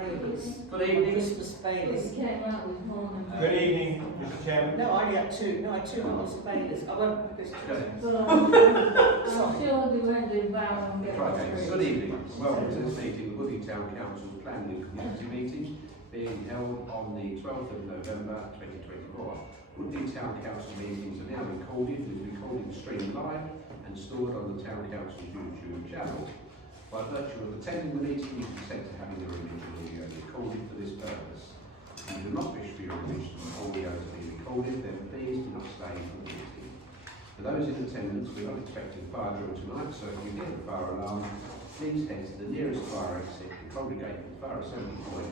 Baileys. Good evening. Christmas Baileys. Good evening, Mr. Chairman. No, I had two. No, I had two bottles of Baileys. I won't put this to Okay. I'm sure they won't do well and get Okay, through. good evening. Welcome to this meeting, the Woodley Town Council's Planning and Community Meeting, being held on the 12th of November 2024. Woodley Town Council meetings are now recorded, with recording streamed live and stored on the Town Council's YouTube channel. By virtue of attending the meeting, you consent to having your original audio recorded for this purpose. If you do not wish for your original audio to be recorded, then please do not stay for the meeting. For those in attendance, we're not expecting fire drill tonight, so if you hear the fire alarm, please head to the nearest fire exit and congregate at the fire assembly point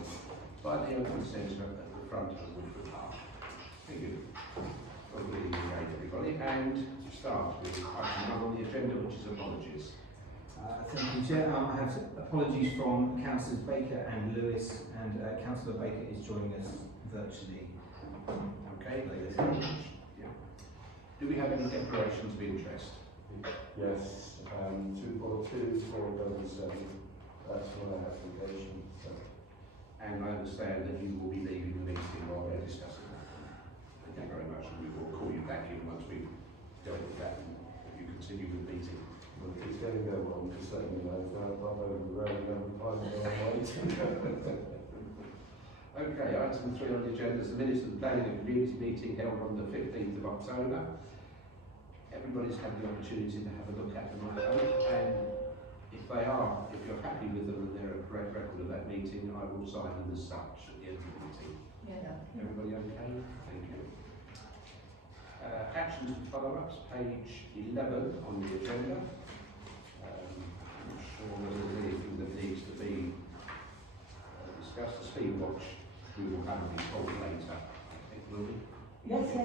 by the open centre at the front of Woodford Park. Thank you. Good evening, everybody, and to start with item 1 on the agenda, which is apologies. Thank you, Chair. I have apologies from Councillors Baker and Lewis, and Councillor Baker is joining us virtually. Okay, yeah. Do we have any declarations of interest? Yes, 242, 477. That's my application. So. And I understand that you will be leaving the meeting while they're discussing that. Thank you very much, and we will call you back in once we've dealt with that and you continue with the meeting. Well, if it's going to go on, just let me know. If I'm over the road, I'm fine. Okay, item 3 on the agenda is the minutes of the Planning and Community meeting held on the 15th of October. Everybody's had the opportunity to have a look at them, I hope, and if you're happy with them and they're a correct record of that meeting, I will sign them as such at the end of the meeting. Yeah. Everybody okay? Thank you. Actions and follow-ups, page 11 on the agenda. I'm not sure whether there's anything that needs to be discussed. The speed watch, we will have to be told later, I think, will we? Yes, I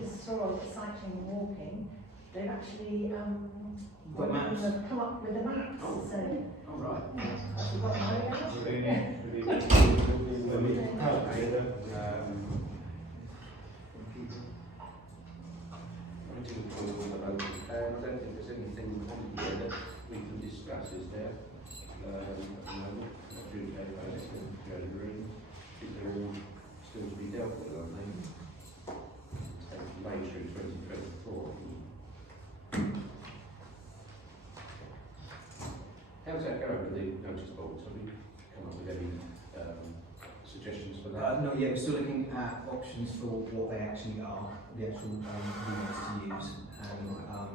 just saw on cycling and walking, they've actually Got maps. they've come up with the maps. Oh. So All right. have you got I don't think there's anything on here that we can discuss, is there? At the moment, Tuesday, January, they're all still to be dealt with, aren't they? Taken May through 2024. How's that going with the notice boards? Have we come up with any suggestions for that? Not yet. We're still looking at options for what they actually are, the actual units to use, and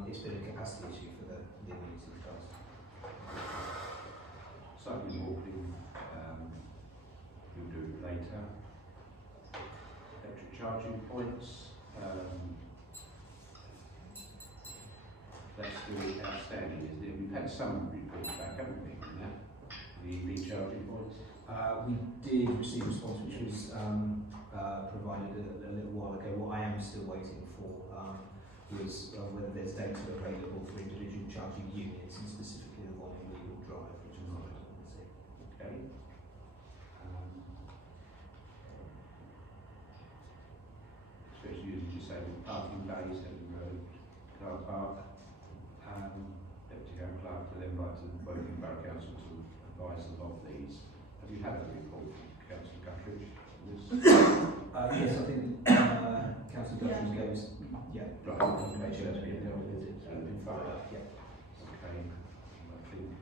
it's been a capacity issue for the immunity trust. Cycling walking, we'll do it later. Electric charging points, that's still outstanding, isn't it? We've had some reports back, haven't we, from that? The EV charging points. We did receive a response which was provided a little while ago. What I am still waiting for was whether there's data available for individual charging units, and specifically the one in Legal Drive, which is not see. Okay. So it's usually disabled parking bays, Heaven Road, car park. Deputy Town Clerk to then write to the Woking Borough Council to advise them of these. Have you had a report from Councillor Guthridge on this? Yes, I think Councillor Guthridge gave us. Yeah. Right, okay, so that's been dealt with, is it? Been followed up, yeah. Okay, I think,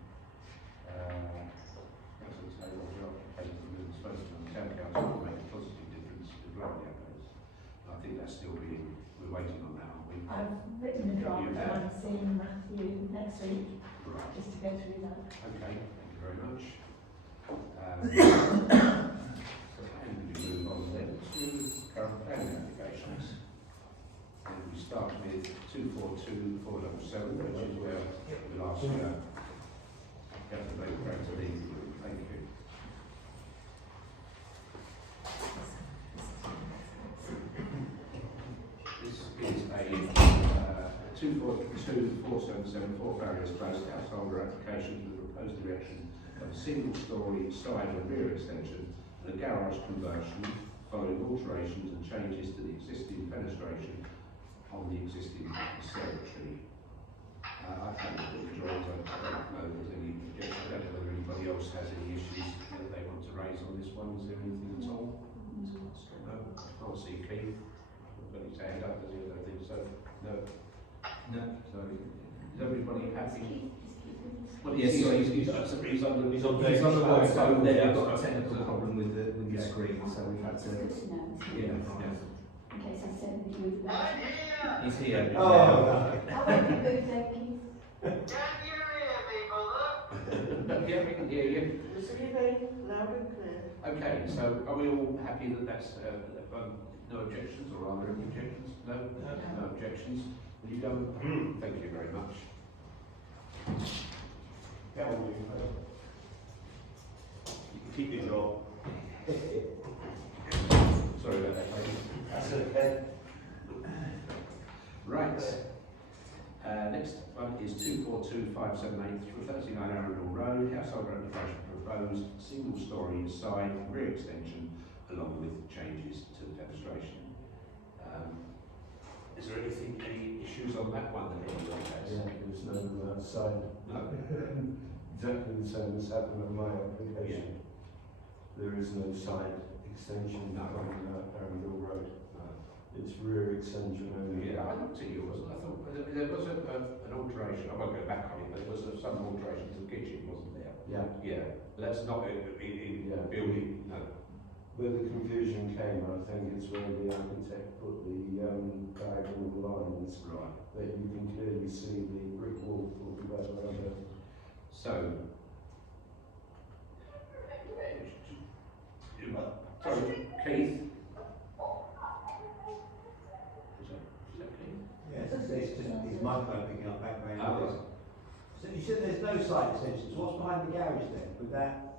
Councillor Taylor, your application for the disposal of the Town Council will make a positive difference to the Granby Apples. I think that's still being, we're waiting on that, aren't we? I've written a draft and I'm seeing Matthew next week Right. just to go through that. Okay, thank you very much. And we move on then to current planning applications. And we start with 242 477, which is where we last got the vote back to leave. Thank you. This is a 242 477 Fort Barriers Close householder application for the proposed erection of a single-storey side and rear extension and a garage conversion following alterations and changes to the existing fenestration on the existing conservatory. I've had a look at the drawings. I don't know if there's any objection. I don't know whether anybody else has any issues that they want to is there anything at all? No, I can't see Keith. I've got his hand up, does he? I don't think so. No. No. So, is everybody happy? Well, Yes, he's, sorry, he's on the he's on He's on the Sorry, website sorry, there, yeah, we've got a sorry. technical problem with the Yeah. screen, so we've had to. Yeah. In case I said the move back. He's here. Oh. I won't be moved then, Keith. Yeah, we can hear you. Listening very loud and clear. Okay, so are we all happy that that's, no objections, or are there any objections? No? No objections. Will you go? Thank you very much. Get on with it. You can keep your job. Sorry about that, lady. That's okay. Right. Next one is 242578 for 39 Arundel Road, household renovation proposed, single storey side rear extension, along with changes to the demonstration. Is there any issues on that one that anyone has? Yeah, there's no sign. No. Exactly the same as happened on my application. There is no side extension No. from Arundel Road. No. It's rear extension only. Yeah, I looked at yours, I thought there was an alteration, I won't go back on it, but there was some alteration to the kitchen, wasn't there? Yeah. Yeah, but that's not in Yeah. building, no. Where the confusion came, I think, is where the architect put the diagonal lines Right. that you can clearly see the brick wall talking about the So, sorry, Keith? Is that Keith? Yes, it's just his microphone picking up background Oh, noise. So you said there's no side extensions. What's behind the garage then? With that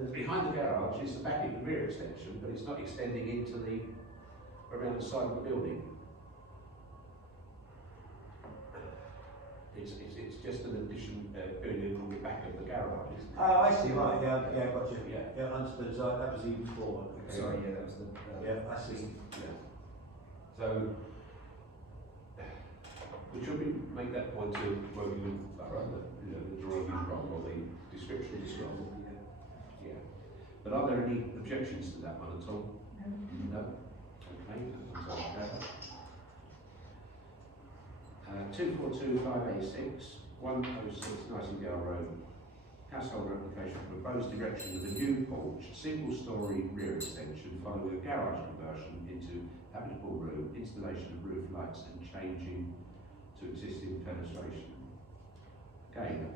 It's behind the garage, it's the back of the rear extension, but it's not extending into around the side of the building. It's just an addition, going in on the back of the garage, isn't it? Oh, I see. Right. Yeah. Gotcha. Yeah. Understood. So that was the before one. Okay. Sorry, yeah, that was the. Yeah, I see. Yeah. So, should we make that point to Wogan Borough, that, the drawing is wrong, or the description is wrong? Yeah. But are there any objections to that one at all? No? Okay, that one's okay. 242586, 106 Nightingale Road, household replication, proposed erection of a new porch, single-storey rear extension following a garage conversion into habitable room, installation of roof lights and changing to existing fenestration. Again,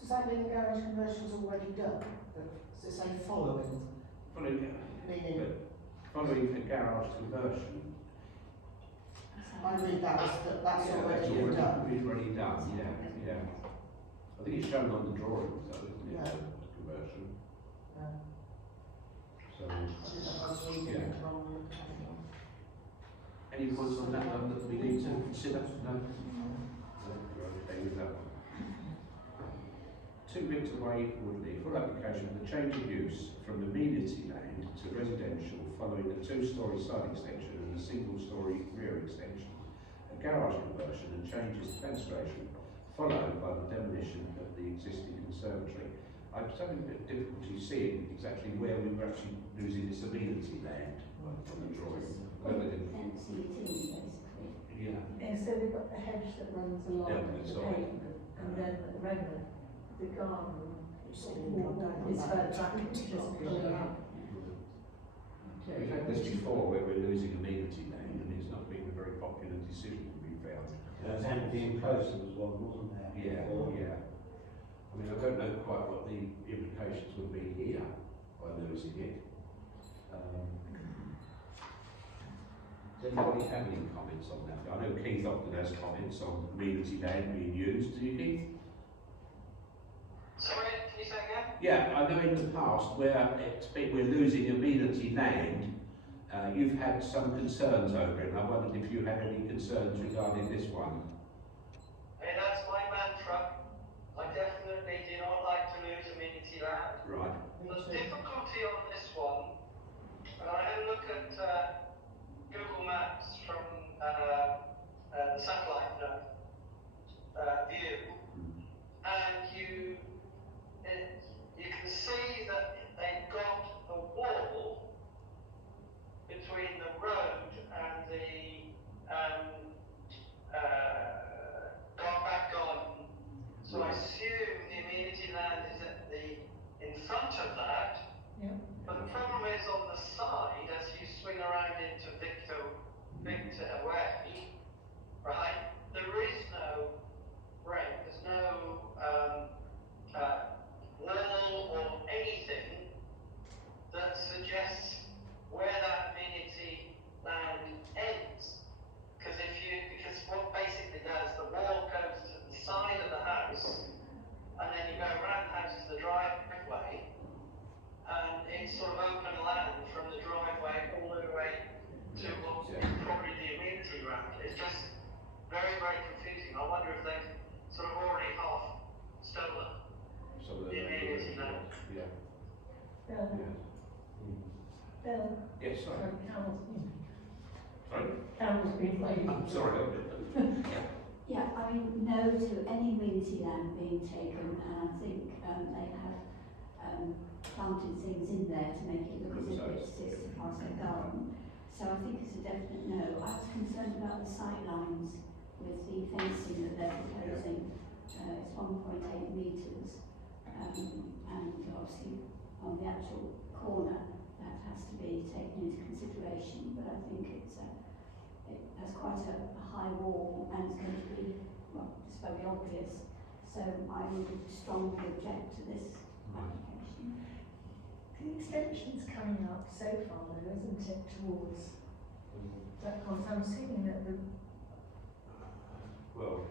Does that mean the garage conversion's already done? Does it say following? following Meaning, a garage conversion. I read that as that that's Yeah, already that's been done. It's already done, yeah. I think it's shown on the drawings though, isn't it? Yeah. The conversion. So, I think I was reading Yeah. it wrong. any points on that one that we need to consider? No? We're okay with that one. 2 Victor Way, Woodley, full application for the change of use from amenity land to residential following a 2-storey side extension and a single-storey rear extension, a garage conversion and changes to fenestration, followed by the demolition of the existing conservatory. I'm having a bit of difficulty seeing exactly where we were actually losing this amenity land on the drawing. Whether it- Fancy it in, basically. Yeah. And so we've got the hedge that runs along Yeah, the sorry. pavement, and then at the moment, the garden It's is further back, it's just pulling up. We've had this before where we're losing amenity land and it's not been a very popular decision, we found. Hampton Close was one, wasn't there? Yeah, yeah. I mean, I don't know quite what the implications would be here by losing it. Does anybody have any comments on that? I know Keith often has comments on amenity land being used. Do you, Keith? Sorry, can you say again? Yeah, I know in the past where we're losing amenity land, you've had some concerns over it. And I wondered if you had any concerns regarding this one. Hey, that's my mantra. I definitely do not like to lose amenity land. Right. The difficulty on this one, and I had a look at Google Maps from the satellite view, and you can see that they've got Bill, Bill, Yes, sorry. sorry, Carol's been, Sorry? Carol's been waiting. I'm sorry. Yeah, I mean, no to any amenity land being taken, and I think they have planted things in there to make it look as if it sits as part of the garden. So I think it's a definite no. I was concerned about the sight lines with the fencing that they're proposing. It's 1.8 metres, and obviously on the actual corner that has to be taken into consideration. But I think it has quite a high wall and it's going to be, well, it's very obvious. So I would strongly object to this application. The extension's coming up so far though, isn't it, towards that corner? I'm assuming that the, Well,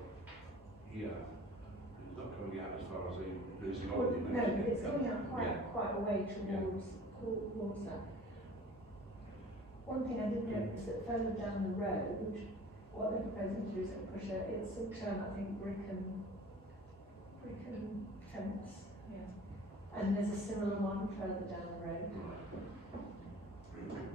yeah. It's not coming out as far as losing well, all the no, but it's coming up Yeah. quite a way towards that. One thing I did notice that further down the road, what they're proposing to do is push it's a term, I think, brick and fence, yeah. And there's a similar one further down the road.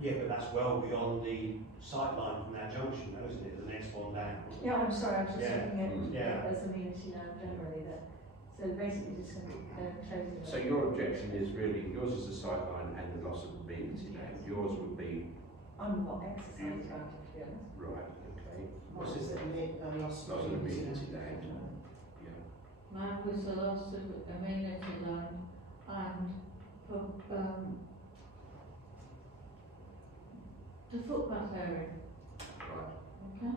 Yeah, but that's well beyond the sight line from that junction, though, isn't it? The next one down. Yeah, I'm sorry, I was just Yeah. looking at Yeah. as amenity land generally that, so basically just going to close it. So your objection is really, yours is the sideline and the loss of amenity land. Yours would be, I'm not exercised about it, to be honest. right, okay. What's this that loss Loss of amenity land. Yeah. Mine was the loss of amenity land and the footpath area. Right. Okay.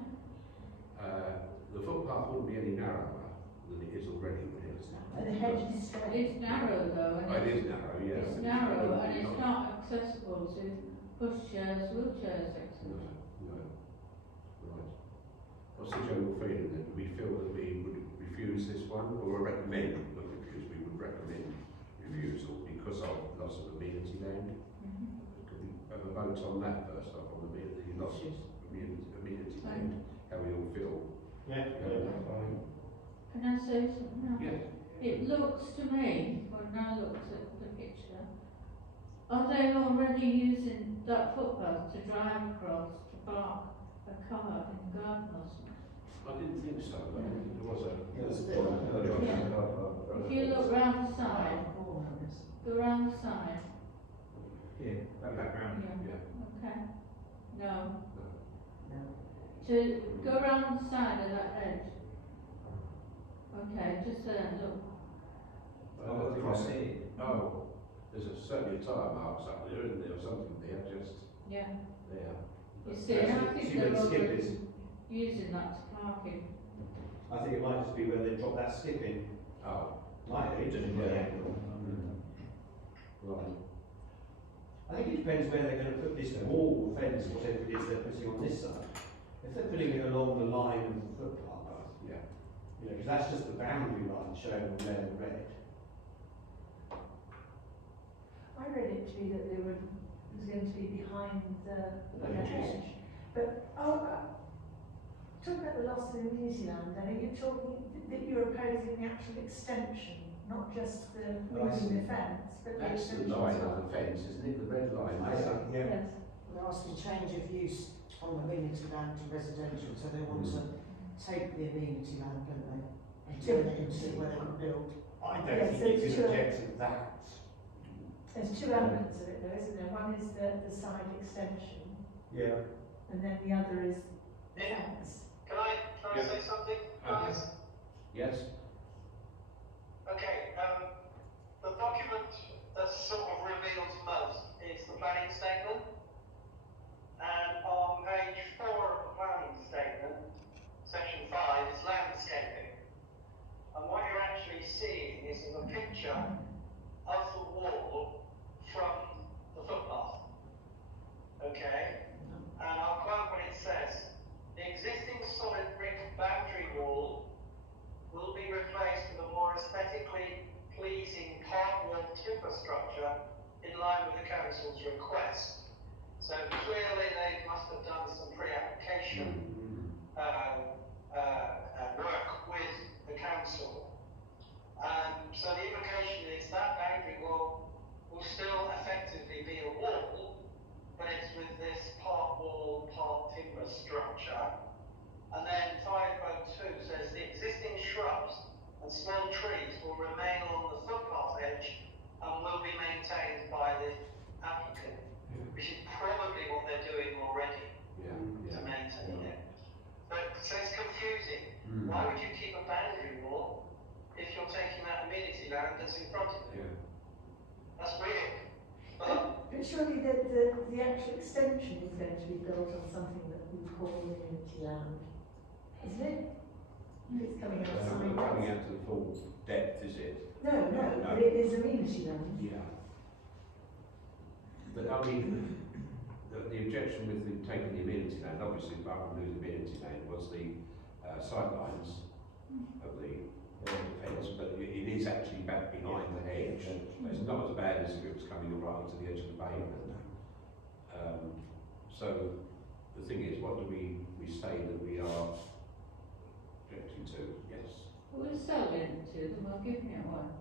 The footpath wouldn't be any narrower than it is already, would it? And the hedge is straight. It's narrow though, and Oh, it is narrow, yeah. it's narrow and it's not accessible to pushchairs, wheelchairs, etc. No, no. Right. What's the general feeling then? Do we feel that we would refuse this one, or recommend, not refuse, we would recommend refusal because of loss of amenity land? Could we have a vote on that first off, on the loss of amenity land, how we all feel? Yeah, that's fine. Can I say something else? Yes. It looks to me, when I looked at the picture, are they already using that footpath to drive across to park a car in the garden or something? I didn't think so, but there was a... If you look round the side, go round the side. Here, that background. Yeah. Yeah. Okay. No. To go round the side of that edge. Okay, just there, look. Oh, across here. Oh, there's certainly a tyre marks up there, isn't there, or something there, just Yeah. there. You see, I think See where they're the skip already is? using that to park in. I think it might just be where they drop that skip in. Oh, Might be, just by the angle. Right. I think it depends where they're going to put this wall or fence, whatever it is they're putting on this side. If they're putting it along the line of the footpath, yeah. you know, because that's just the boundary line shown on there in red. I read it to be that it was going to be behind the hedge. But, talk about the loss of amenity land, then are you talking that you're opposing the actual extension, not just the moving the fence, but the That's the extension line as of well? the fence, isn't it, the red line? Yeah. Yes. They're asking change of use from amenity land to residential, so they want to take the amenity land, don't they? And turn it into where they can build. I don't Yes, think you it's can true. object to that. There's two elements of it though, isn't there? One is the side extension, Yeah. and then the other is the fence. Can I Yeah. say something, guys? Yes? Okay, the document that sort of reveals most is the planning statement. And on page 4 of the planning statement, section 5 is landscaping. And what you're actually seeing is a picture of the wall from the footpath. Okay? And I'll quote what it says. The existing solid brick boundary wall will be replaced with a more aesthetically pleasing part wall timber structure in line with the council's request. So clearly they must have done some pre-application work with the council. So the implication is that boundary wall will still so it's confusing. Mm. Why would you keep a boundary wall if you're taking that amenity land that's in front of you? Yeah. That's weird. But surely the actual extension is going to be built on something that we call amenity land, isn't it? If it's coming Not outside. coming out to the full depth, is it? No, No. but it is amenity land. Yeah. But I mean, the objection with the, taking the amenity land, obviously, apart from losing amenity land, was the sidelines of the fence, but it is actually back behind the hedge. It's not as bad as if it was coming right to the edge of the pavement. So the thing is, what do we say that we are objecting to? Yes. We're selling it to them, I'll give you one.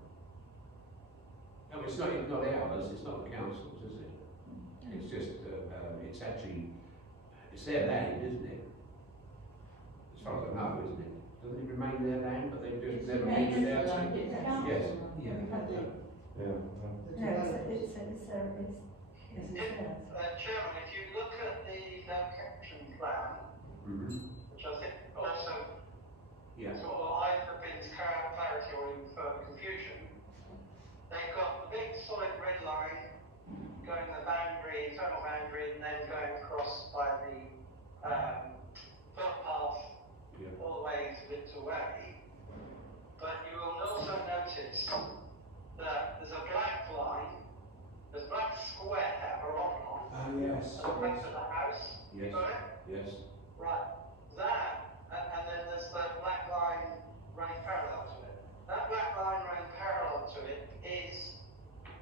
No, it's not ours, it's not the council's, is it? It's just, it's actually, it's their land, isn't it? As far as I know, isn't it? Doesn't it remain their land, but they've just never moved it out to? It's Yes. council. Yes. Yeah. No, it's theirs. Chairman, if you look at the location plan, Mm-hmm. which I think also Yeah. sort of either brings clarity or even further confusion, they've got the big solid red line going the boundary, internal boundary, and then going across by the footpath Yeah. all the way to Windsor Way. But you will also notice that there's a black line, there's a black square or oblong Yes. at the front of the house. You Yes. got it? Yes. Right. That, and then there's the black line running parallel to it. That black line running parallel to it is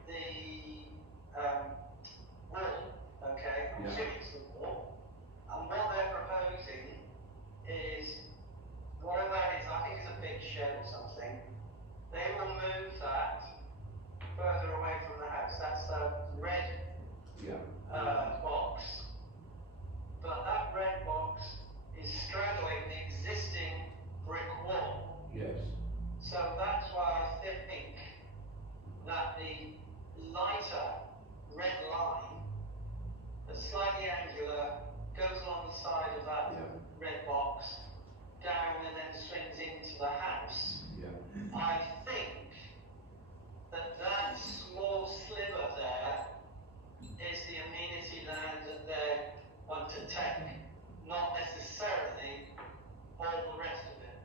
the wall, okay? I'm Yeah. assuming it's the wall. And what they're proposing is, whatever that is, I think it's a big shed or something, they will move that further away from the house. That's the red Yeah. box. But that red box is straddling the existing brick wall. Yes. So that's why I think that the lighter red line, that's slightly angular, goes along the side of that Yeah. red box, down and then swings into the house. Yeah. I think that that small sliver there is the amenity land that they want to take, not necessarily all the rest of it.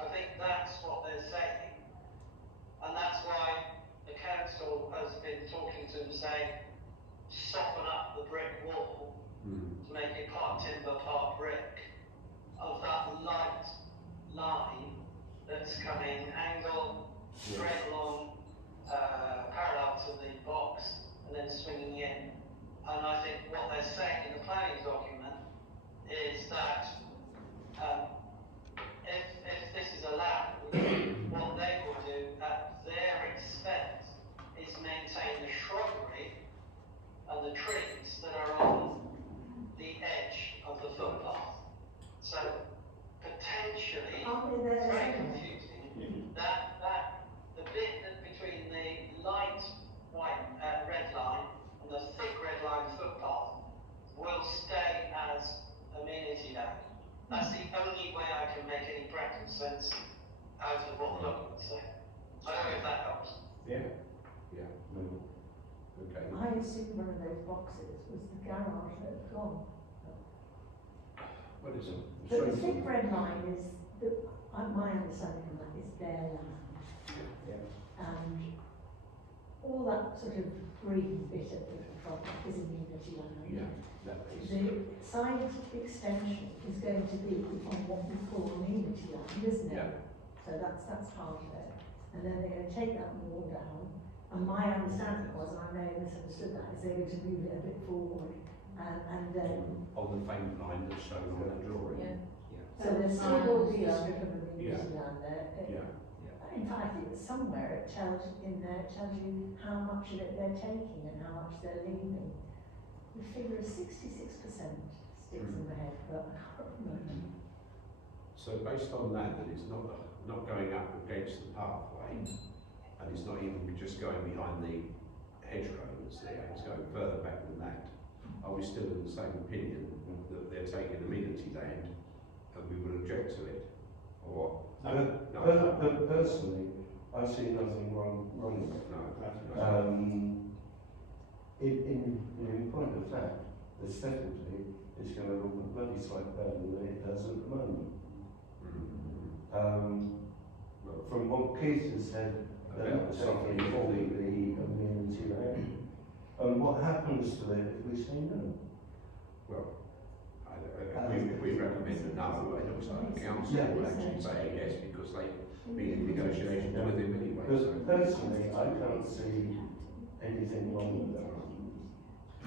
I think that's what they're saying, and that's why the council has been talking to them saying, soften up the brick wall Mm. to make it part timber, part brick, of that light line that's coming angle, straight along, parallel to the box, and then swinging in. And I think what they're saying in the planning document is that if this is allowed, what they will do at their expense is maintain the shrubbery and the trees that are on the edge of the footpath. So potentially, Aren't they it's there? very confusing, that the bit that between the light white red line and the thick red line footpath will stay as amenity land. That's the only way I can make any practical sense out of what the document say. I don't know if that helps. Yeah. Yeah. Okay. I assume one of those boxes was the garage that had gone. What is it? But the thick red line is, my understanding of that is their land. Yeah. And all that sort of green bit at the front is amenity land. Yeah. That is. The side extension is going to be on what we call amenity land, isn't it? Yeah. So that's part of it. And then they're going to take that wall down. And my understanding was, and I may have misunderstood that, is they're going to move it a bit forward and then. On the faint line that's shown on that drawing. Yeah. So there's still will be a strip of amenity Yeah. land there. Yeah. In fact, I think somewhere it tells you how much of it they're taking and how much they're leaving. The figure of 66% sticks in my head, but I can't remember. So based on that it's not going up against the pathway, and it's not even just going behind the hedgerow that's there, it's going further back than that. Are we still in the same opinion that they're taking amenity land and we would object to it, or Personally, I see nothing wrong with it. no. In point of fact, aesthetically, it's going to look a bloody sight better than it does at the moment. From what Keith has said, About the taking soft the amenity land. And what happens to it if we say no? Well, if we recommend a no, it looks like the council will actually say a yes because they've been in negotiations with him anyway. So. But personally, I can't see anything wrong with that.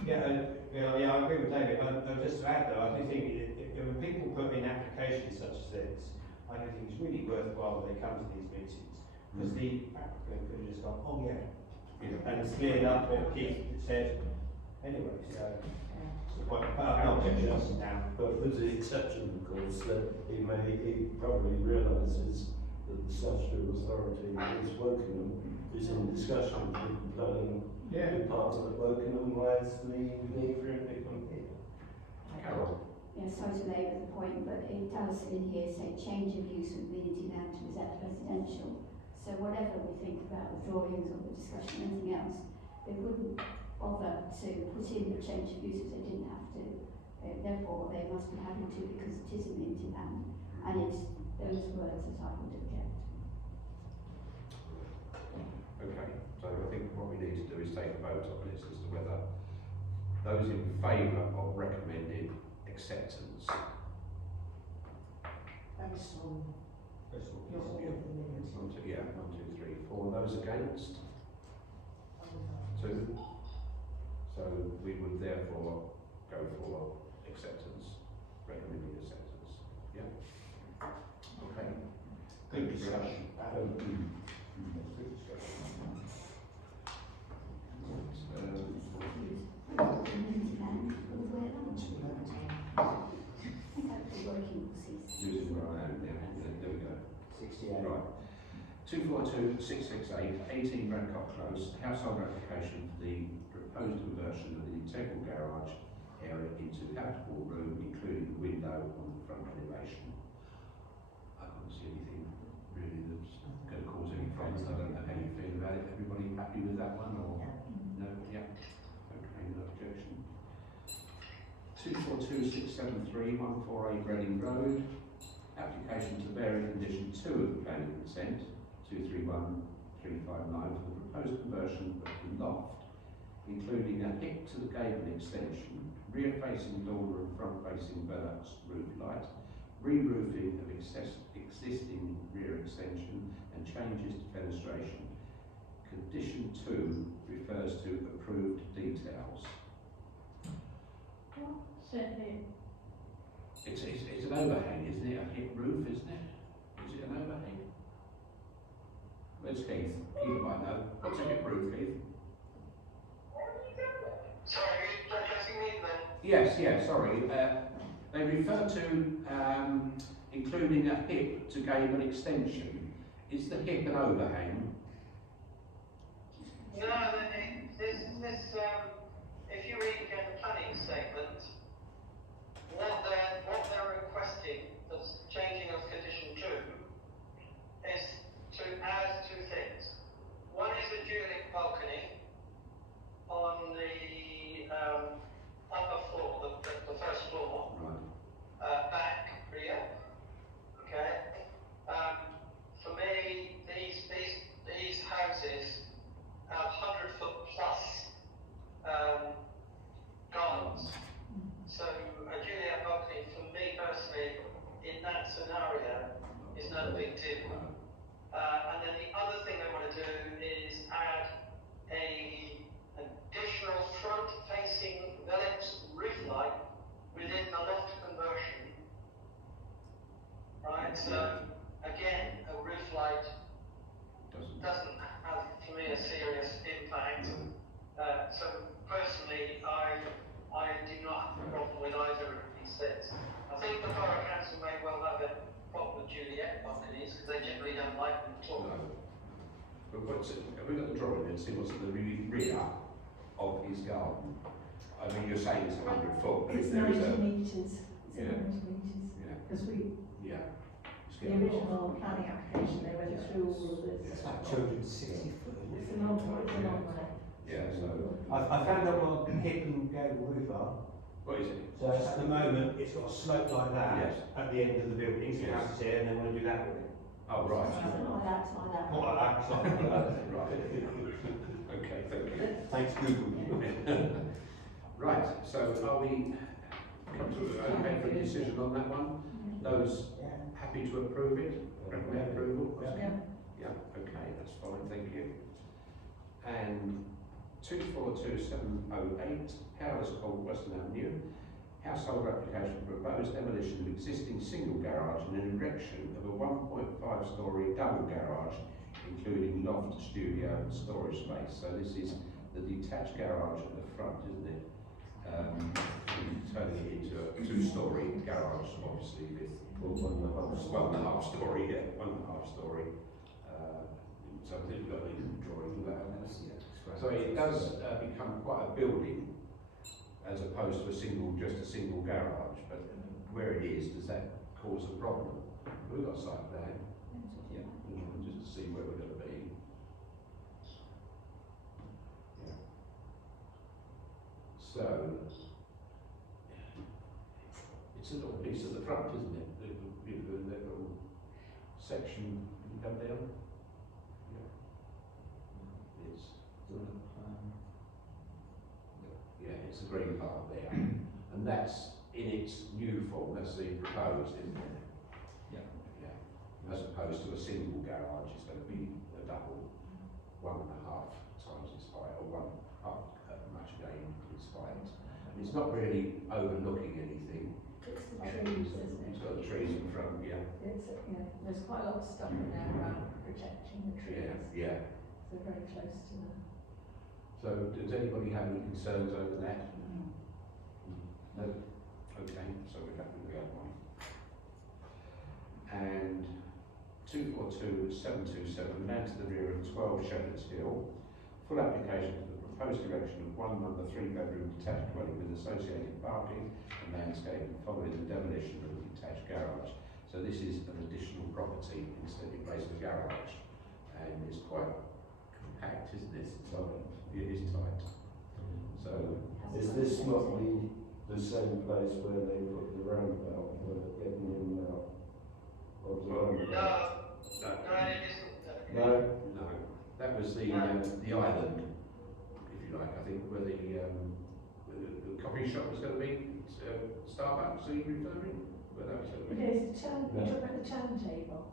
Yeah, I agree with David. Just to add though, I do think when people put in applications such as this, I don't think it's really worthwhile that they come to these meetings because the applicant could have just gone, oh yeah, and it's cleared up what Keith said anyway. So it's the point. I'll check it now. But with the exception, of course, that he probably realises that the statutory authority is Wokingham is in discussion with the planning department at Wokingham. Why is the need for him to come here? Carol. Yeah, sorry to labour the point, but it does in here say change of use of amenity land to residential. So whatever we think about the drawings or the discussion, anything else, they wouldn't bother to put in the change of use if they didn't have to. Therefore, they must be happy to because it is amenity land, and it's those words that I would object. Okay, so I think what we need to do is take a vote on this as to whether those in favour of recommended acceptance. Based on not all of the minutes. 1, 2, 3, 4. Those against? 2. So we would therefore go for acceptance, recommended acceptance. Yeah? Okay. Good discussion. Good discussion. Amenity land, where that? Exactly, working will cease. Using where I am, there we go. 68. Right. 242 668 18 Radcott Close, household application for the proposed conversion of the integral garage area into habitable room, including the window on the front elevation. I can't see anything really that's going to cause any problems. I don't know how you feel about it. Everybody happy with that one, or no? Yeah. Okay, no objection. 242 673 148 Reading Road, application to vary condition 2 of the planning consent. 231359 for the proposed conversion of the loft, including a hip to the gable extension, rear facing dormer and front facing Velux roof light, re-roofing of existing rear extension and changes to fenestration. Condition 2 refers to approved details. Said here. It's an overhang, isn't it? A hip roof, isn't it? Is it an overhang? Where's Keith? Keith might know. What's a hip roof, Keith? Sorry, are you addressing me then? Yes, sorry. They refer to including a hip to gable extension. Is the hip an overhang? No, if you read again the planning statement, what they're requesting, that's changing of condition 2, is to add 2 things. One is a Juliet balcony on the upper floor, the first floor, Right. back, rear. Okay. For me, these houses have 100-foot plus gardens. So a Juliet balcony, for me personally, in that scenario, is no big deal. And then the other thing they want to do is add an additional front-facing Velux roof light within the loft conversion. Right, so again, a roof light doesn't have, for me, a serious impact. So personally, I do not have a problem with either of these things. I think the Borough Council may well have a problem with Juliet balconies because they generally don't like them at all. No. But have we got the drawing and see what's at the rear of his garden? I mean, you're saying it's 100 foot, but if It's there is 90 a... metres. It's Yeah. 90 metres. Yeah. because Yeah. It's the getting original planning application, they went through all of this. It's about 260 foot. It's a long way. Yeah, so, I found out what hip and gable roof are. what is it? So at the moment, it's got a slope like that Yes. at the end of the building. So the house is here, and they want to do that with it. Oh, right. Like that, like that. Not like that, it's not like that. Right. Okay, thank you. Thanks, Google. Right, so are we come to okay for a decision on that one? Those happy to approve it? Recommend approval? Yeah. Yeah, okay, that's fine, thank you. And 242708, Powers Court, Western Avenue. Household application for proposed demolition of existing single garage and an erection of a 1.5-storey double garage, including loft, studio and storage space. So this is the detached garage at the front, isn't it? Turning it into a 2-storey garage, obviously, with 1.5 storey, yeah, 1.5 storey. So I think we've got a drawing of that. So it does become quite a building, as opposed to just a single garage. But where it is, does that cause a problem? We've got a site plan, just to see where we're going to be. Yeah. So it's a little piece at the front, isn't it? The little section you come down. It's a green part there, and that's in its new form. That's the proposed, isn't it? Yeah. As opposed to a single garage, it's going to be a double, 1.5 times its height, or 1.5 much again its height. And it's not really overlooking anything. It's the trees, isn't it? It's got the trees in front, yeah. It's, there's quite a lot of stuff in there around protecting the trees. Yeah. So very close to them. So does anybody have any concerns over that? No? Okay, so we're happy with the other one. And 242727, land to the rear of 12 Shepherds Hill. Full application for the proposed erection of one 3-bedroom detached dwelling with associated parking and landscaping following the demolition of a detached garage. So this is an additional property instead of replacing the garage. And it's quite compact, isn't it? It is tight. So Is this not the same place where they put the roundabout, where they're getting in and out of the roundabout? No? no, that was the island, if you like. I think where the coffee shop was going to be. Starbucks, are you referring? Where that was going to be? Yes, you're talking about the turntable.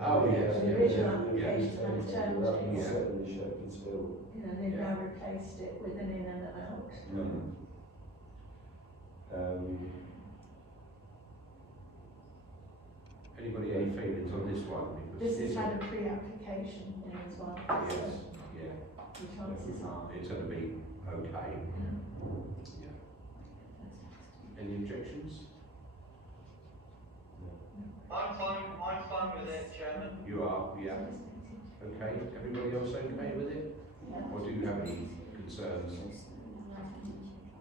Oh yes, The original application had a turntable. That was set in the Shepherd's Hill. They've now replaced it with an in and out. Anybody any feelings on this one? Because This has had a pre-application in as well. yes, yeah. The chances are. It's going to be okay. Yeah. Any objections? I'm fine with it, Chairman. You are, yeah. Okay. Everybody else okay with it? Or do you have any concerns?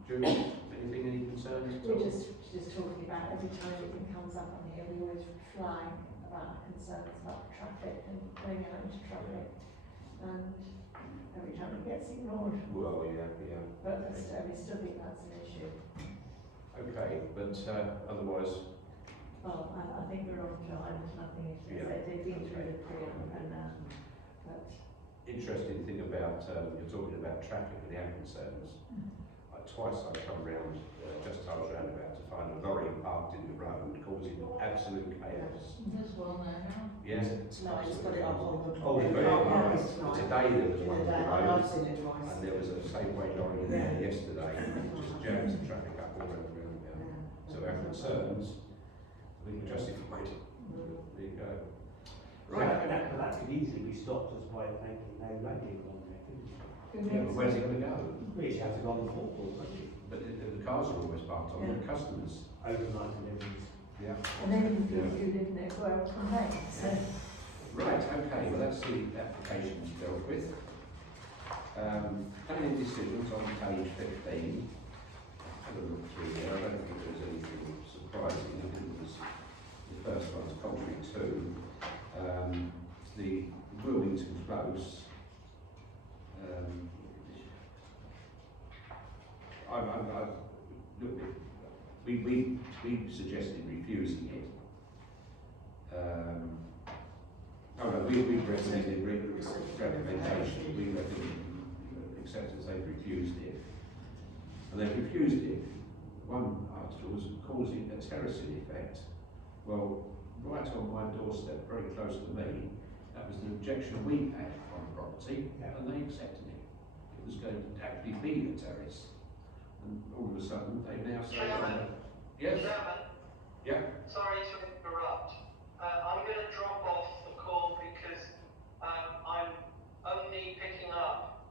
Julie, any concerns? at all? We're just talking about every time anything comes up on here, we always flag about concerns about traffic and going out into traffic. And every time it gets ignored. Well, yeah. But we still think that's an issue. Okay, but otherwise, Well, I think we're on to nothing issues. Yeah. They've been through the pre-app and but interesting thing about you're talking about traffic and the ambulance service. Twice I've come round just I was roundabout to find a lorry parked in the road causing absolute chaos. There's one there now. Yes. No, it's got it up on the. Oh, the very car nice. park tonight. Today there was one on the road. I've seen it twice. And there was a Safeway lorry in there yesterday, and it just jams the traffic up all over the roundabout. So our concerns, I think are justified. There you go. Right, that could easily be stopped just by making no rating on there, couldn't it? Yeah, but where's it going to go? We just have to go on the forecourt, wouldn't it? But the cars are always parked on, the customers. Overnight deliveries. Yeah. and then you live near where I complain. So Right, okay, well that's the applications dealt with. Planning decisions on page 15. Had a look through there, I don't think there was anything surprising, I think it was The first one's Coltrane 2. The Wilmington Close. Look, we suggested refusing it. We recommended recommendation. We accepted they've refused it. And they've refused it. One article was causing a terracing effect. Well, right on my doorstep, very close to me, that was an objection we had on the property, and they accepted it. It was going to actually be a terrace. And all of a sudden, they now say, Chairman. yes, Chairman, yeah, sorry to interrupt. I'm going to drop off the call because I'm only picking up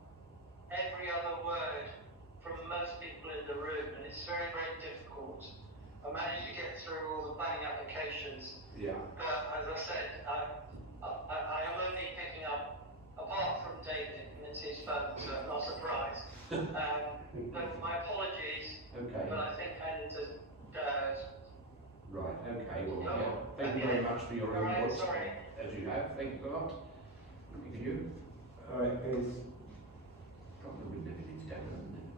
every other word from most people in the room, and it's very, very difficult. I managed to get through all the planning applications, yeah. but as I said, I am only picking up, apart from David, and it's his phone, so I'm not surprised. But my apologies, Okay. but I think I need to. Right, okay, well, No, yeah. Thank you very much for your Right, input. sorry. As you have, thank you a lot. Thank you. Alright, is, Problem with living in town, isn't it?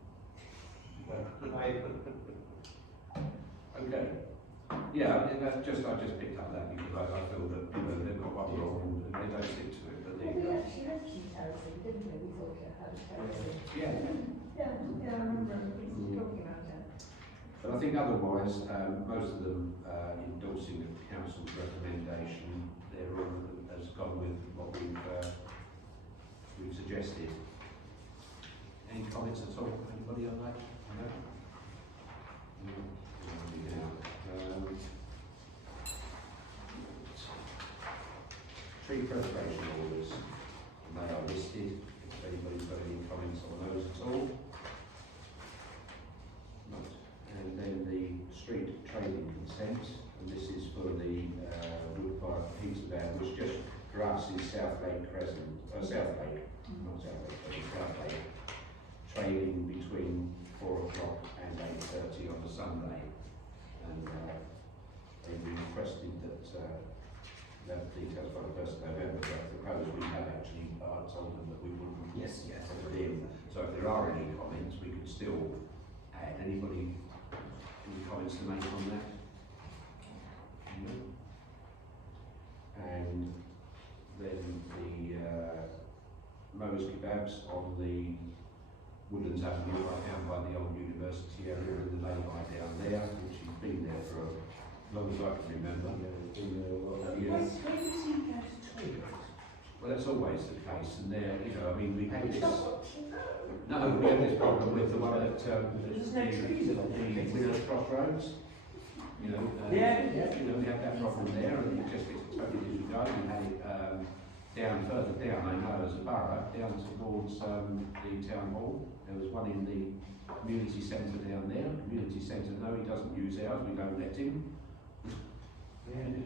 Okay. Yeah, and I just picked up that because I feel that, they've got one wrong and they don't stick to it, but Well, we they, actually mentioned terracing, didn't we? We thought it had terracing. yeah. Yeah, I remember talking about it. But I think otherwise, most of them endorsing the council's recommendation. They're all has gone with what we've suggested. Any comments at all? Anybody on that? No? Tree preservation orders. They are listed. If anybody's got any comments on those at all. Right. And then the street trading consent, and this is for the Woodfire Peterborough, which just grasses South Lake Crescent, South Lake, not South Lake, but South Lake, trading between 4 o'clock and 8:30 on a Sunday. And they requested that that details by the 1st of November, but I suppose we have actually told them that we wouldn't Yes, yes. put it in. So if there are any comments, we could still add. Anybody, any comments to make on that? No. And then the Mo's Kebabs on the Woodlands Avenue, right down by the old university area, and the lay-by down there, which has been there for as long as I can remember. Well, that's always the case, and there, I mean, we had this. No, we had this problem with the one at the Winners Crossroads. We had that problem there, and it just gets totally disregarded. We had it down further down, I know, as a borough, down towards the town hall. There was one in the community centre down there. Community centre, no, he doesn't use ours, we don't let him.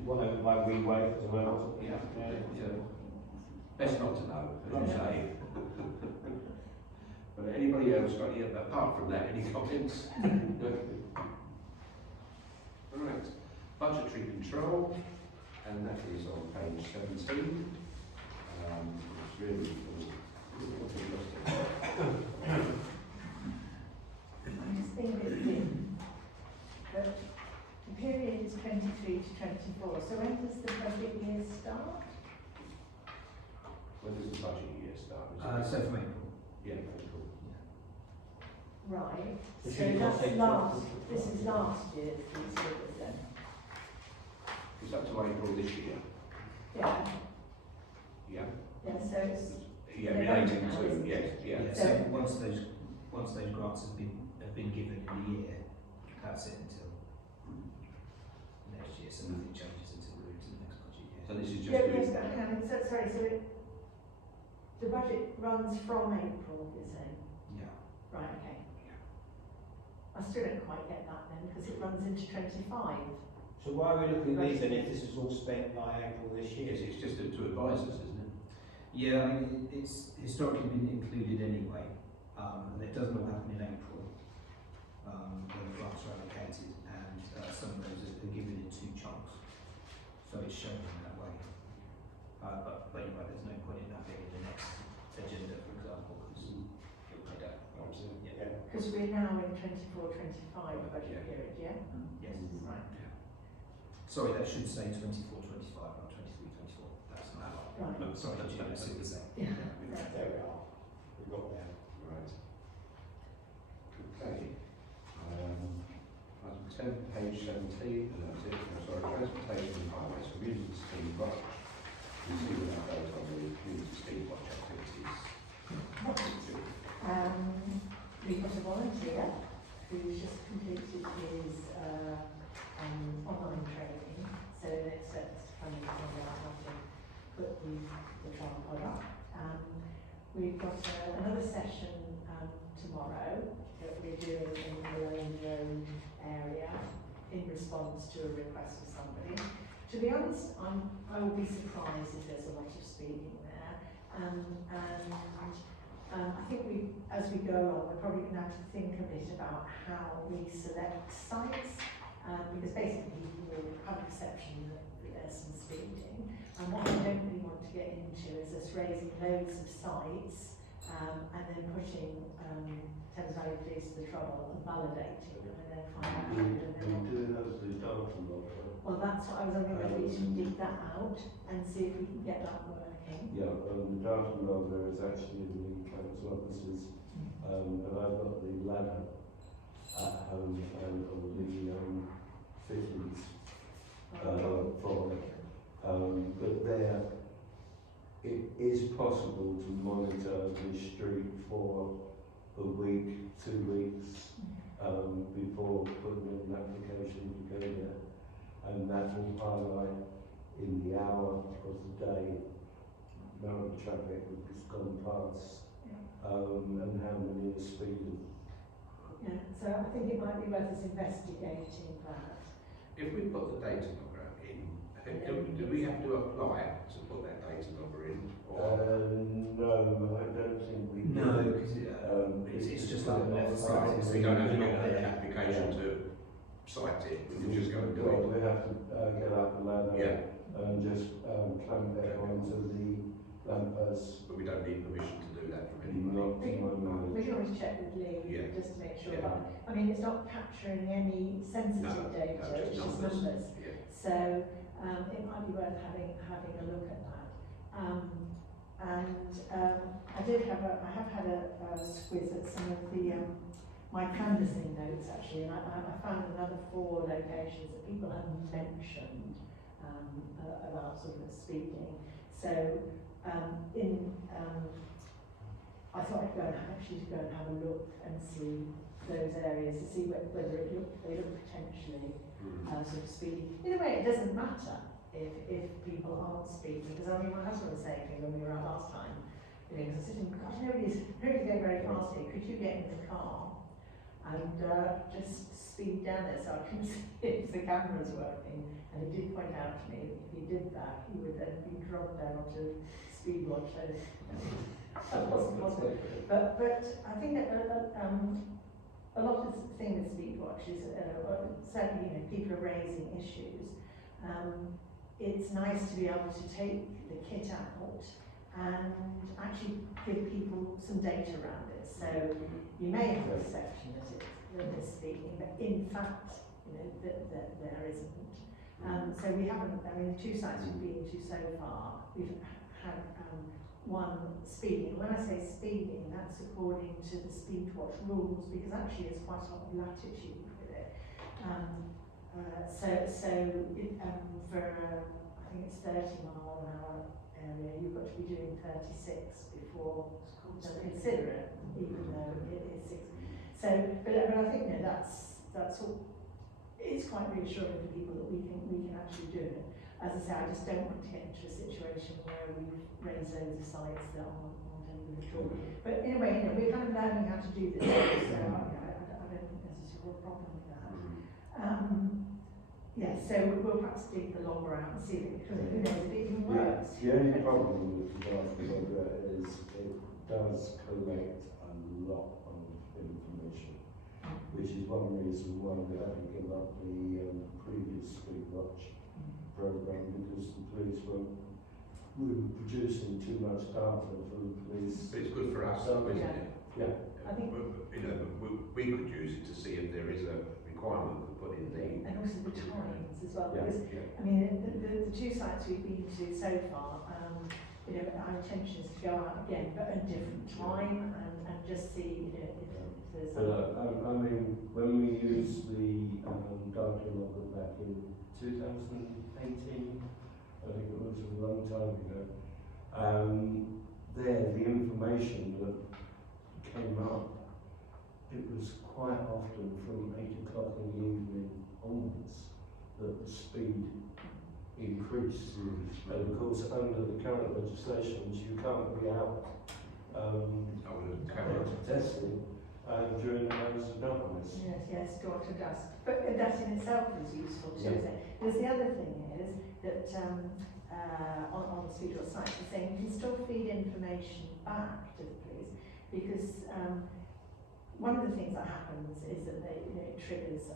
one over by WeWave as well. Yeah. Best not to know, as you say. But anybody else got any, apart from that, any comments? Right. Budgetary control, and that is on page 17. It's really I'm just being a bit dim, but the period is 23 to 24, so when does the budget year start? When does the budget year start? So from April. Yeah, April. Right, So so should we not that's take last, this is last year's these figures then? It's up to April this year. Yeah, Yeah. yeah, so it's, Yeah, They're relating voting now, to, isn't it? yes, yeah. Yeah, so once those grants have been given in the year, that's it until next year. So nothing changes until we're into the next budget year. So this is just. yeah, yes, but hang on, so, sorry, so the budget runs from April, you're saying? Yeah. Right, okay. I still don't quite get that then, because it runs into 25. So why are we looking at these then if this is all spent by April this year? Yes, it's just to advise us, isn't it? Yeah, I mean, it's historically been included anyway, and it doesn't all happen in April, when the grants are allocated, and some of those are given in 2 chunks. so it's shown in that way. But you're right, there's no point in that being in the next agenda, for example, because you'll pay that. Absolutely. Yeah. Because we're now in 24-25 budget period, yeah? Yes. Right. Sorry, that should say 24-25, not 23-24. That's not Right. No, sorry, I see what you're saying. Yeah. There we are. We got there. Right. Okay. Item 10, page 17, and that's it. Sorry, transportation and highways, community speed watch. You see what that goes on the community speed watch activities. We've got a volunteer who's just completed his online training, so the next step is to come and find out how to put the tripod up. We've got another session tomorrow that we're doing in the Lane Road area in response to a request of somebody. To be honest, I will be surprised if there's a lot of speaking there. I think as we go along, we're probably going to have to think a bit about how we select sites, because basically people will have a perception that there's some speeding. And what I don't really want to get into is us raising loads of sites and then putting Thames Valley Police to the trouble and validating them and then find out We and then do have the Dartford model. well, that's what I was wondering whether we should dig that out and see if we can get that working. Yeah, the Dartford model is actually in the council offices, but I've got the ladder at home and all the fittings for it. But there, it is possible to monitor the street for a week, 2 weeks, before putting in an application to go there. And that will highlight in the hour of the day the amount of traffic that's gone past, and how many are speeding. Yeah, so I think it might be worth us investigating that. If we put the data logger in, do we have to apply to put that data logger in? Or No, I don't think we do. No, because it's just like left side. we don't have to make an application to cite it, we can just go and do it. We have to get up the ladder Yeah. and just clamp it onto the lampposts. But we don't need permission to do that from anybody. Not to my knowledge. We can always check with Lee Yeah. just to make sure. Yeah. But I mean, it's not capturing any sensitive data, No, it's just numbers. Yeah. So it might be worth having a look at that. I have had a squiz at some of the my canvassing notes actually, and I found another 4 locations that people have mentioned about sort of speaking. So I thought I'd go and have a look and see those areas to see whether they look potentially sort of speedy. In a way, it doesn't matter if people aren't speeding, because I mean, my husband was saying to me when we were out last time, you know, because I said to him, gosh, nobody's going very fast here, could you get in the car and just speed down there so I can see if the camera's working? And he did point out to me that if he did that, he would then be dropped down to speed watch. So that wasn't possible. But I think that a lot of the thing with speed watch is certainly, you know, people are raising issues. It's nice to be able to take the kit out and actually give people some data around it. So you may have a perception that it's speaking, but in fact, you know, that there isn't. So we haven't, I mean, the 2 sites we've been to so far, we've had one speeding. When I say speeding, that's according to the speed watch rules, because actually there's quite a lot of latitude with it. For I think it's 30 mile an hour area, you've got to be doing 36 before they'll consider it, even though it is 6. So, but I think, you know, that's all. It's quite reassuring for people that we can actually do it. As I say, I just don't want to get into a situation where we've raised loads of sites that aren't able to talk. But in a way, you know, we're kind of learning how to do this, so I don't think there's a real problem with that. Yeah, so we'll perhaps dig the logger out and see if it, because who knows if it even works. The only problem with the Dartford logger is it does collect a lot of information, which is one reason why we had to give up the previous speed watch, programme because the police were producing too much data for the police. But it's good for us, isn't it? Yeah. I think, You know, we could use it to see if there is a requirement for putting the. and also the times as well, Yeah. because Yeah. I mean, the two sites we've been to so far, you know, our intention is to go out again, but at a different time and just see, you know, if there's But I mean, when we used the data logger back in 2018, I think it was a long time ago, there the information that came up, it was quite often from 8 o'clock in the evening onwards that the speed increased. And of course, under the current legislations, you can't be out testing during the hours of darkness. yes, dawn to dusk. But that in itself is useful too, isn't it? Because the other thing is that on the Speedwell site, they're saying you can still feed information back to the police because one of the things that happens is that they, you know, it triggers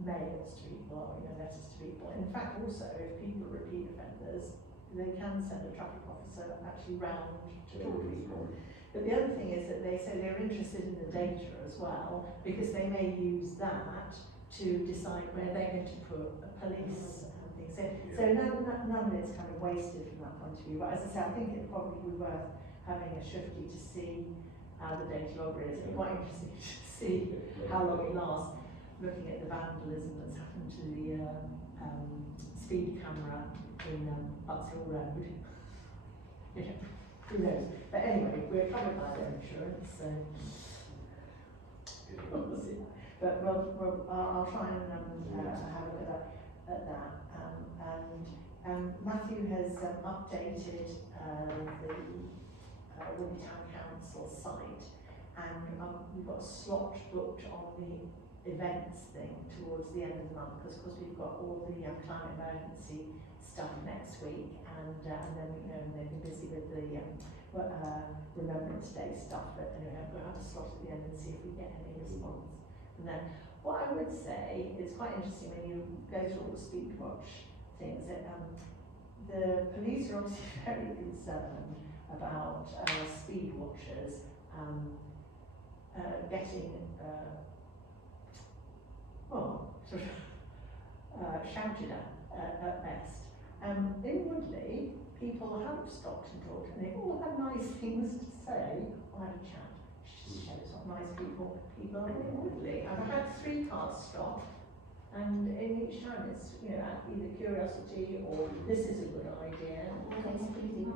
mails to people or, you know, letters to people. In fact, also, if people are repeat offenders, they can send a traffic officer actually round to talk to people. But the other thing is that they say they're interested in the data as well, because they may use that to decide where they're going to put a police and things. So none of it's kind of wasted from that point of view. But as I say, I think it'd probably be worth having a shifty to see how the data logger is. It's quite interesting to see how long it lasts, looking at the vandalism that's happened to the speed camera in Buxhill Road. You know, who knows? But anyway, we're covered by their insurance, so we'll see. But I'll try and have a look at that. And Matthew has updated the Woodley Town Council site, and we've got a slot booked on the events thing towards the end of the month, because of course we've got all the climate emergency stuff next week, and then, you know, they've been busy with the Remembrance Day stuff, but anyway, we'll have a slot at the end and see if we get any response. And then what I would say is quite interesting when you go through all the speed watch things, that the police are obviously very concerned about speed watchers getting sort of shouted at best. In Woodley, people have stopped and talked, and they all have nice things to say. I had a chat. She shows what nice people are in Woodley. And I've had 3 cars stop, and in each time it's, you know, either curiosity or this is a good idea. Okay, speeding.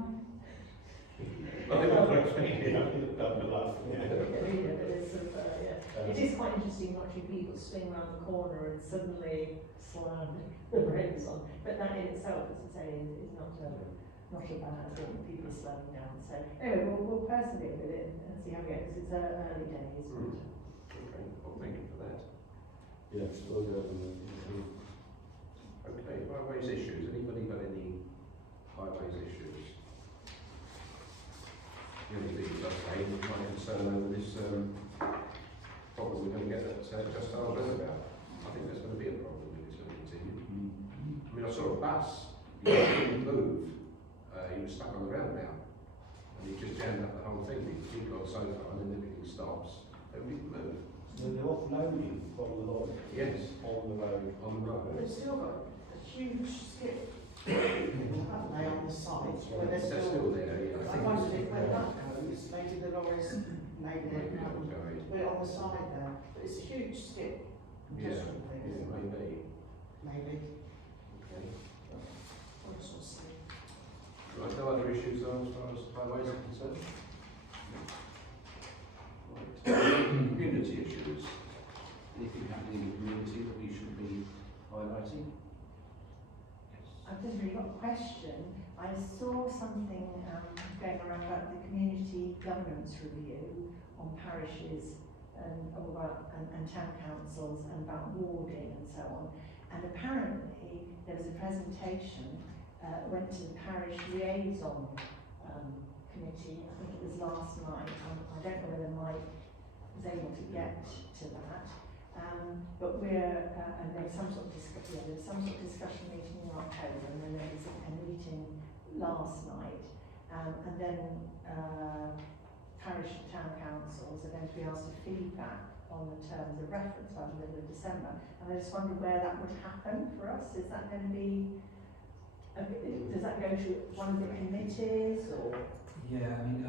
It is quite interesting watching people swing around the corner and suddenly slam the brakes on. But that in itself, as I say, is not a bad thing. People are slowing down. So anyway, we'll persevere with it and see how it goes. It's early days. Okay, well, thank you for that. Yes, we'll go. Okay, highways issues. Anybody got any highways issues? The only thing is, I say, my concern over this problem we're going to get at just our roundabout. I think there's going to be a problem with this going to continue. I mean, I saw a bus, he didn't move, he was stuck on the roundabout, and he just jammed up the whole thing. He got so far, and then everything stops, everybody can move. So they're offloading from the lorry Yes, on the road. They've still got a huge skip, haven't they, on the site? Where they're they're still there, yeah. I wondered if where that goes, maybe the lorries, maybe they haven't put it on the side there. But it's a huge skip, Yeah, industrial thing. yeah, maybe. Maybe. Okay. We'll sort of see. Right, no other issues though, as far as highways are concerned? Right. Community issues. Anything happening in the community that we should be highlighting? I've just really got a question. I saw something going around about the community governance review on parishes and town councils and about warding and so on. And apparently there was a presentation went to the parish liaison committee. I think it was last night. I don't know whether Mike was able to get to that. But and there's some sort of discussion meeting in October, and then there was a meeting last night, and then parish and town councils are going to be asked for feedback on the terms of reference by the middle of December. And I just wondered where that would happen for us. Is that going to be, does that go to one of the committees, or? Yeah, I mean,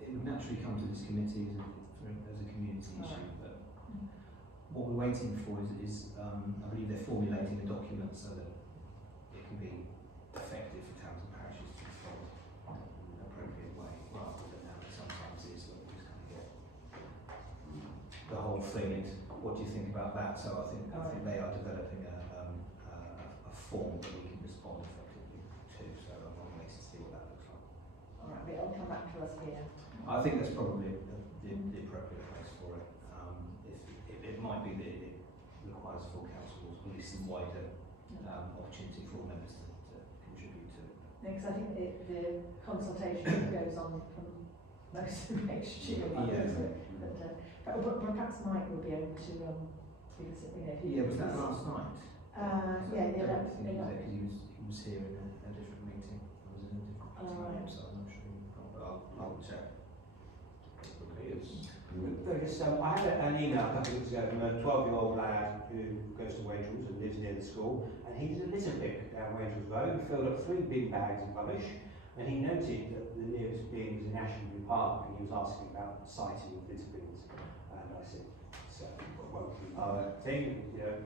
it would naturally come to this committee as a community issue, but what we're waiting for is I believe they're formulating a document so that it can be effective for towns and parishes to respond in an appropriate way, rather than how it sometimes is that we just kind of get the whole thing into what do you think about that. So I think they are developing a form that we can respond effectively to, so I'm waiting to see what that looks like. All right, but it'll come back to us here. I think that's probably the appropriate place for it. It might be that it requires full council's at least some wider opportunity for members to contribute to it. Because I think the consultation goes on from most of next year. But perhaps Mike will be able to because was that last night? Yeah, the 11th. Because he was here in a different meeting. I was in a different meeting, so I'm not sure. But I'll check. Okay, it's I had an email a couple of weeks ago from a 12-year-old lad who goes to Waitrose and lives near the school, and he's a litter pick down Waitrose Road. He filled up 3 big bags of rubbish, and he noted that the nearest bin was in Ashby Park, and he was asking about siting of litter bins. And I said, so it won't be our thing, that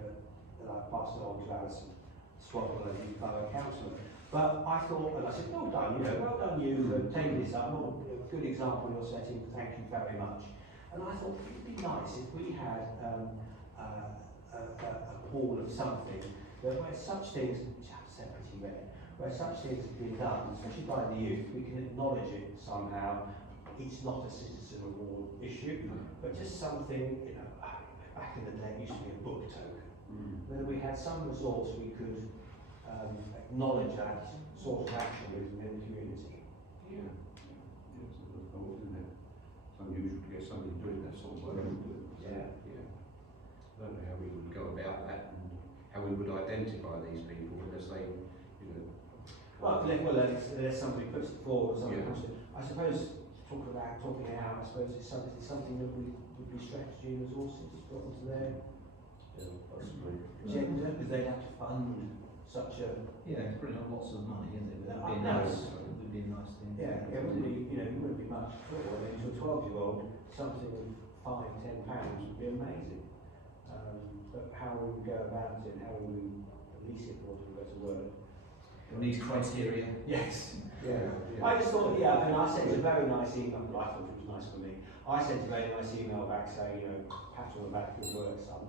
I passed it on to Alison Swaddle, the borough councillor. But I thought, and I said, well done, well done you for taking this up. What a good example you're setting, thank you very much. And I thought it would be nice if we had a pool of something where such things, which are pretty rare, where such things have been done, especially by the youth, we can acknowledge it somehow. It's not a citizen award issue, but just something, back in the day it used to be a book token. Whether we had some resource we could acknowledge that sort of action within the community. yeah. It's a good thought, isn't it? It's unusual to get somebody doing that sort of work. Yeah. I don't know how we would go about that and how we would identify these people as they, Well, there's somebody puts it forward, somebody Yeah. puts it. I suppose talking it out. I suppose it's something that would be strategy and resources put onto their Possibly. agenda, because they'd have to fund such a. Yeah, it's pretty not lots of money, is it? But No, it would be a nice thing. It wouldn't be, it wouldn't be much at all. I mean, to a 12-year-old, something of £5–10 would be amazing. But how we would go about it, how we would police it, for want of a better word. You'll need criteria. Yes. Yeah. I just thought, and I sent a very nice email. I thought it was nice for me. I sent a very nice email back saying, pat on the back, good work, son.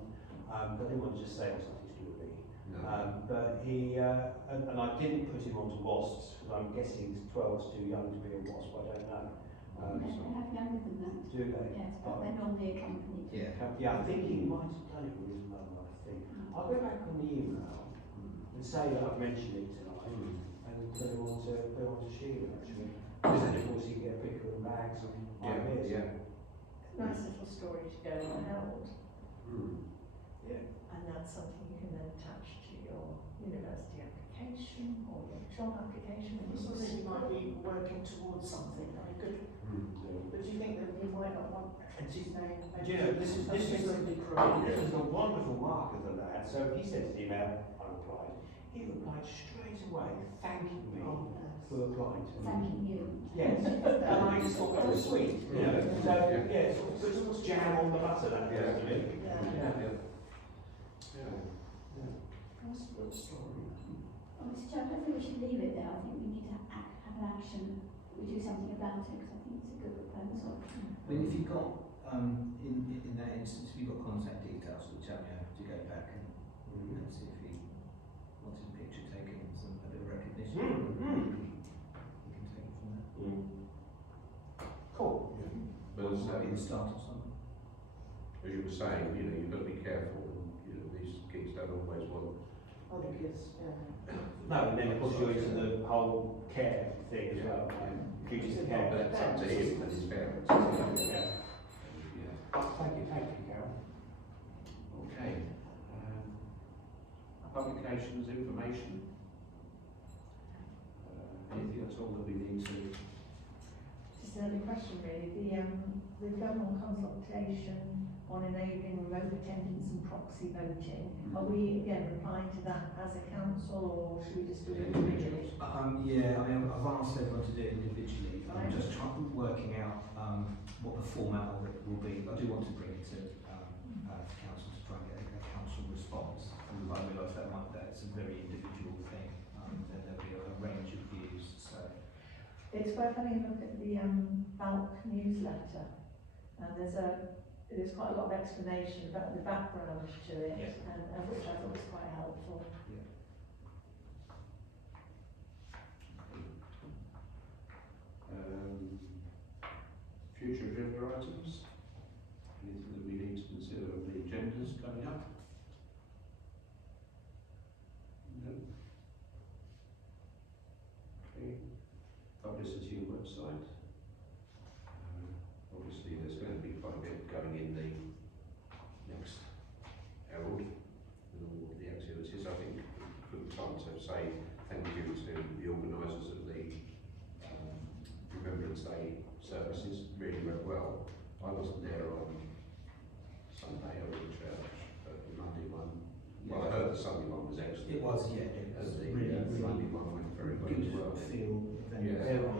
But I didn't want to just say it was nothing to do with me. No. But he, and I didn't put him onto WASPs, because I'm guessing 12's too young to be a WASP, I don't know. They have younger than that. Do they? Yes, but they're normally accompanied. Yeah. Yeah, I think he might have done it with his mother, I think. I'll go back on the email and say that I've mentioned it tonight, and put him on to Sheila, actually. Because then, of course, he can get picker and bags and ideas. Yeah. Nice little story to go on Herald. Yeah. And that's something you can then attach to your university application or your job application. And It's also you might be working towards something very good. But do you think that you might not want his name? Do you know, this is a wonderful mark of the lad. So he sent an email, I replied. He replied straight away, thanking me for applying to me. Thanking you. Yes, and I just thought that was sweet. So yeah, sort of jam on the butter that goes to me. That's a good story. Well, Mr. Chair, I don't think we should leave it there. I think we need to have an action. We do something about it, because I think it's a good proposal. I mean, if you've got, in that instance, if you've got contact details for the chap, you have to go back and see if he wants his picture taken and a bit of recognition. You can take it from there. Cool. But as, Maybe the start of something. as you were saying, you've got to be careful, and these kids don't always want. Other kids, yeah. No, and then of course you're into the whole care thing as well. Duties of care. But that's up to him and his parents. Yeah. Yeah. Thank you, Carol. applications, information? Anything at all that we need to? Just another question really, the government consultation on enabling remote attendance and proxy voting, are we again replying to that as a council or should we just do it individually? Yeah, I've asked everyone to do it individually. I'm Right. just working out what the format of it will be. I do want to bring it to council to try and get a council response. And I realise that's a very individual thing. And there'll be a range of views. So It's worth having a look at the BALC newsletter. And there's quite a lot of explanation about the background to it, Yes. and which I thought was quite helpful. Future agenda items? Anything that we need to consider of the agendas coming up? No? Okay. Publicity and website. Obviously there's going to be quite a bit going in the next Herald and all of the activities. I think good time to say thank you to the organisers of the Remembrance Day services. Really went well. I wasn't there on Sunday, I was in church, but the Monday one, well, I heard the Sunday one was excellent. it was, yeah, it And was the really, Monday really one went very well good as well. feel. Yeah. There were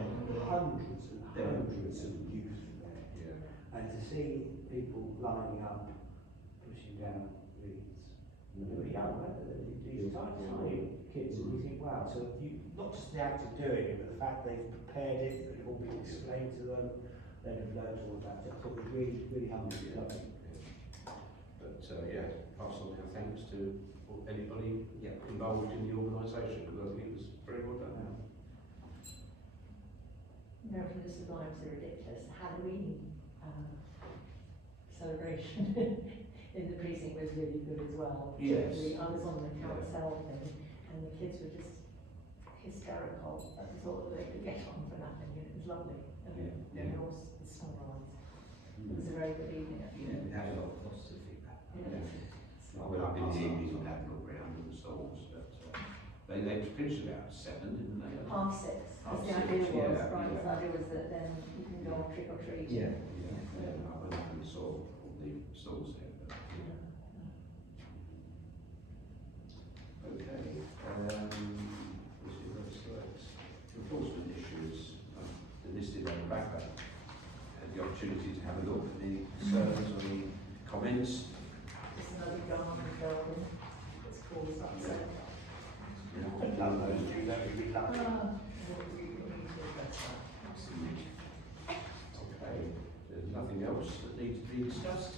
hundreds and hundreds of youth there, Yeah. and to see people lining up, pushing down leads. They were young, weren't they? These tiny kids, and you think, wow. So not just the act of doing it, but the fact they've prepared it, that it all been explained to them, they've learned all of that. So I thought it was really, really humbling. Lovely. But pass on our thanks to anybody involved in the organisation, because I think it was very well done. American just survives the ridiculous Halloween celebration in the precinct was really good as well. Yes. I was on the carousel thing and the kids were just hysterical at the thought that they could get on for nothing, and it was lovely. And then also the sunrise. It was a very good evening. Yeah, we had a lot of positive feedback. I went up in the evening and had a look around at the stalls, but they finished about 7, didn't they? 6:30. Half The 6, idea was, yeah, right, yeah. the idea was that then you can go trick or treat. Yeah. I went up and saw all the stalls there. But, okay. Enforcement issues listed on the back there. Had the opportunity to have a look at the concerns or the comments. It's another garden building. It's called Sunset. I'd love those two, that would be lovely. We need to address that. Okay, there's nothing else that needs to be discussed.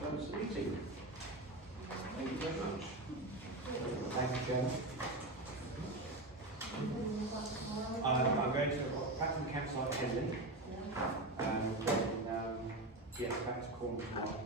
Close the meeting. Thank you very much. Thank you, Chairman. I'm going to back to the campsite at Henley, and then back to Cornwall tomorrow.